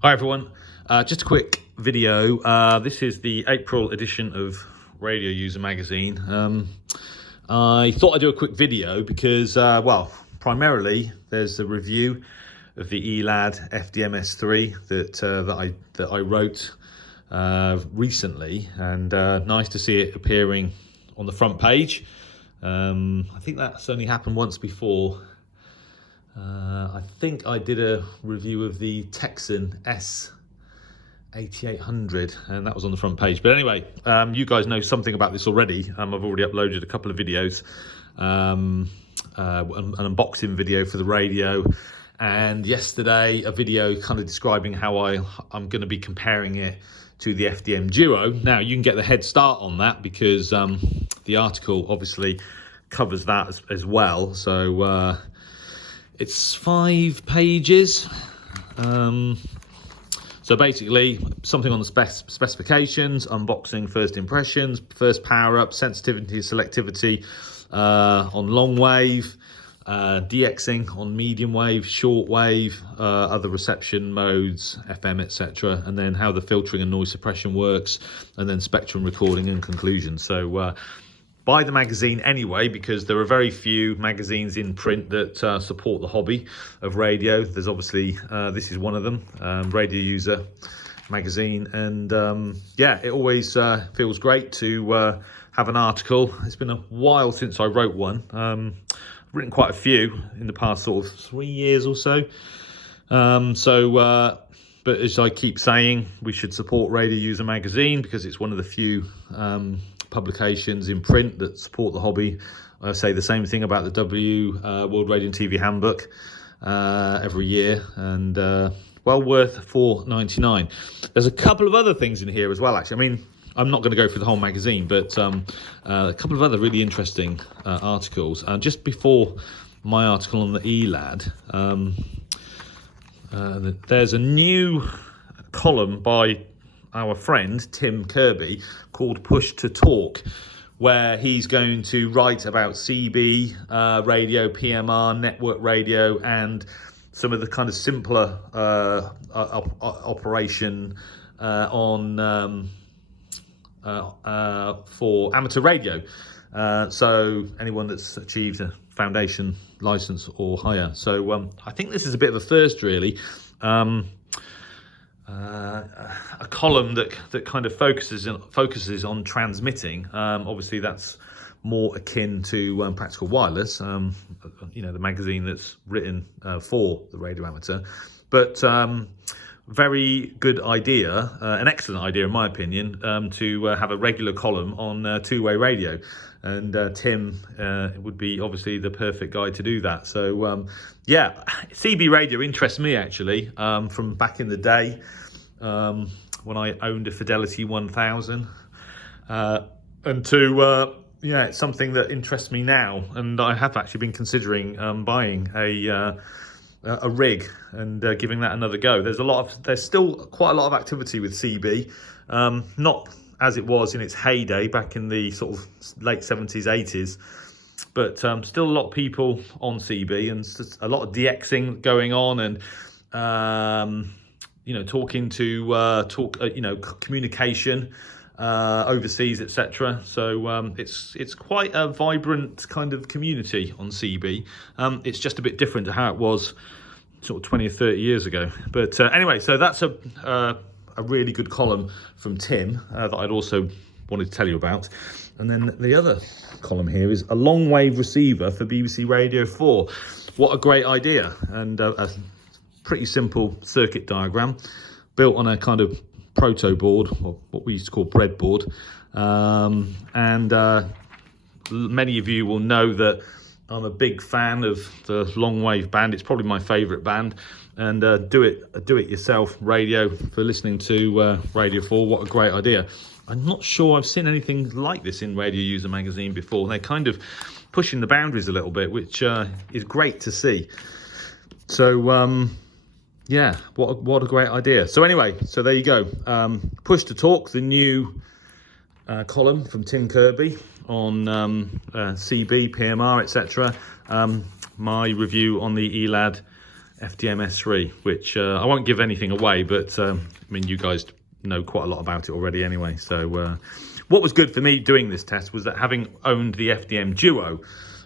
Hi everyone, just a quick video. This is the April edition of Radio User Magazine. I thought I'd do a quick video because, primarily there's a review of the ELAD FDM-S3 that I wrote recently, and nice to see it appearing on the front page. I think that's only happened once before. I think I did a review of the Texan S8800 and that was on the front page. But anyway, you guys know something about this already. I've already uploaded a couple of videos, an unboxing video for the radio, and yesterday a video kind of describing how I'm going to be comparing it to the FDM Duo. Now you can get the head start on that because the article obviously covers that as well. So it's 5 pages. So basically, something on the specifications, unboxing, first impressions, first power up, sensitivity, selectivity on long wave, DXing on medium wave, short wave, other reception modes, FM, etc., and then how the filtering and noise suppression works, and then spectrum recording and conclusion. So buy the magazine anyway, because there are very few magazines in print that support the hobby of radio. There's obviously, this is one of them, Radio User Magazine. And yeah, it always feels great to have an article. It's been a while since I wrote one. I've written quite a few in the past sort of 3 years or so. But as I keep saying, we should support Radio User Magazine because it's one of the few publications in print that support the hobby. I say the same thing about the World Radio and TV Handbook every year, and well worth $4.99. There's a couple of other things in here as well, actually. I mean, I'm not going to go through the whole magazine, but a couple of other really interesting articles. Just before my article on the ELAD, there's a new column by our friend Tim Kirby called Push to Talk, where he's going to write about CB radio, PMR, network radio, and some of the kind of simpler operation for amateur radio. So anyone that's achieved a foundation license or higher. So I think this is a bit of a first, really. A column that kind of focuses on transmitting. Obviously, that's more akin to Practical Wireless, the magazine that's written for the radio amateur. But very good idea, an excellent idea in my opinion, to have a regular column on two-way radio. And Tim would be obviously the perfect guy to do that. So yeah, CB radio interests me actually, from back in the day when I owned a Fidelity 1000, and yeah, it's something that interests me now, and I have actually been considering buying a rig and giving that another go. There's still quite a lot of activity with CB, not as it was in its heyday back in the sort of late 70s, 80s, but still a lot of people on CB and a lot of DXing going on, and communication overseas, etc. So it's quite a vibrant kind of community on CB. It's just a bit different to how it was sort of 20 or 30 years ago. But anyway, so that's a really good column from Tim that I'd also wanted to tell you about. And then the other column here is a long wave receiver for BBC Radio 4. What a great idea. And a pretty simple circuit diagram built on a kind of proto board, or what we used to call breadboard. Many of you will know that I'm a big fan of the Long Wave band. It's probably my favourite band. And do it yourself radio for listening to Radio 4. What a great idea. I'm not sure I've seen anything like this in Radio User Magazine before. They're kind of pushing the boundaries a little bit, which is great to see. So yeah, what a great idea. So anyway, so there you go. Push to Talk, the new column from Tim Kirby on CB, PMR, etc. My review on the ELAD FDM S3, which I won't give anything away, but I mean, you guys know quite a lot about it already anyway. So what was good for me doing this test was that having owned the FDM Duo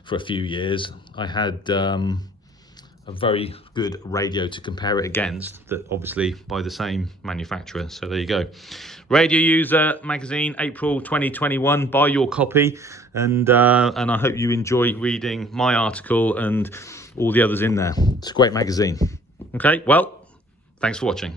for a few years, I had a very good radio to compare it against, that obviously by the same manufacturer. So there you go. Radio User magazine, April 2021. Buy your copy, and I hope you enjoy reading my article and all the others in there. It's a great magazine. Okay, well, thanks for watching.